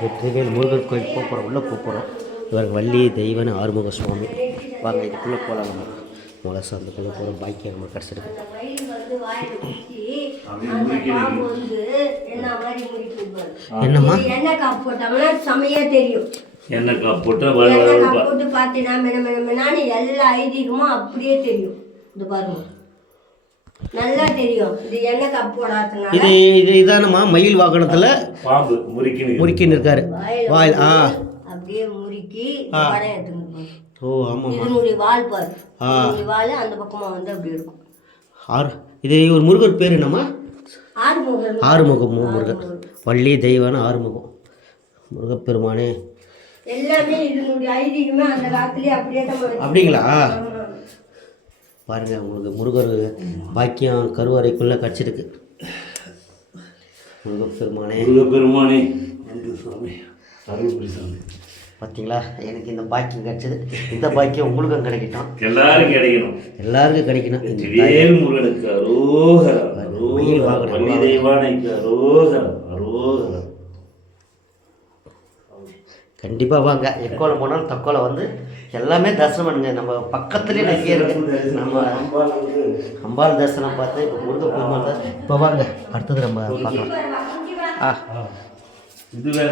வெற்றிவேல் முருகர் கோயில் போகிறோம், உள்ளே போகிறோம். இவருக்கு வள்ளி தெய்வன ஆறுமுக சுவாமி. வாங்க இதுக்குள்ளே போகலாம். நம்ம முளசு அதுக்குள்ளே போகிற பாக்கியம் நம்ம கிடச்சிருக்கு. என்னம்மா எண்ணெய் காப்பு போட்டாங்கன்னா செமையா தெரியும். எண்ணெய் காப்பு போட்டு பார்த்தீங்கன்னா எல்லா ஐதீகமும் அப்படியே தெரியும். இது பாருங்க, நல்லா தெரியும். இது எண்ணெய் காப்பு போடாதனால இது இதானம்மா மயில் வாகனத்தில் பாம்பு முறுக்கின்னு இருக்காரு. வாயில் அப்படியே முறுக்கி படம் எடுத்துக்கணும். ஓ ஆமாம், இதனுடைய வால் பாரு, வால் அந்த பக்கமாக வந்து அப்படி இருக்கும். இது ஒரு முருகர் பேர் என்னம்மா? ஆறுமுகம் முருகன். வள்ளி தெய்வான ஆறுமுகம் முருகப்பெருமானே. எல்லாமே இதனுடைய ஐதீகமே அந்த காலத்துலேயே அப்படியே தான். அப்படிங்களா? பாருங்கள், உங்களுக்கு முருகர் பாக்கியம் கருவறைக்குள்ளே கிடச்சிருக்கு. முருகப்பெருமானே நன்றி சுவாமி, அருள்புரி சாமி. பார்த்தீங்களா, எனக்கு இந்த பாக்கியம் கிடச்சிது. இந்த பாக்கியம் உங்களுக்கும் கிடைக்கட்டும், எல்லாருக்கும் கிடைக்கணும். முருகனுக்கு கண்டிப்பாக வாங்க. எக்கோலம் போனாலும் தக்கோலை வந்து எல்லாமே தரிசனம் பண்ணுங்க. நம்ம பக்கத்துலேயே நிறைய இருக்கு. நம்ம அம்பாள் தரிசனம் பார்த்து இப்போ முருக பெருமாள் தான். இப்போ வாங்க, அடுத்தது நம்ம பார்க்கலாம். இது வேற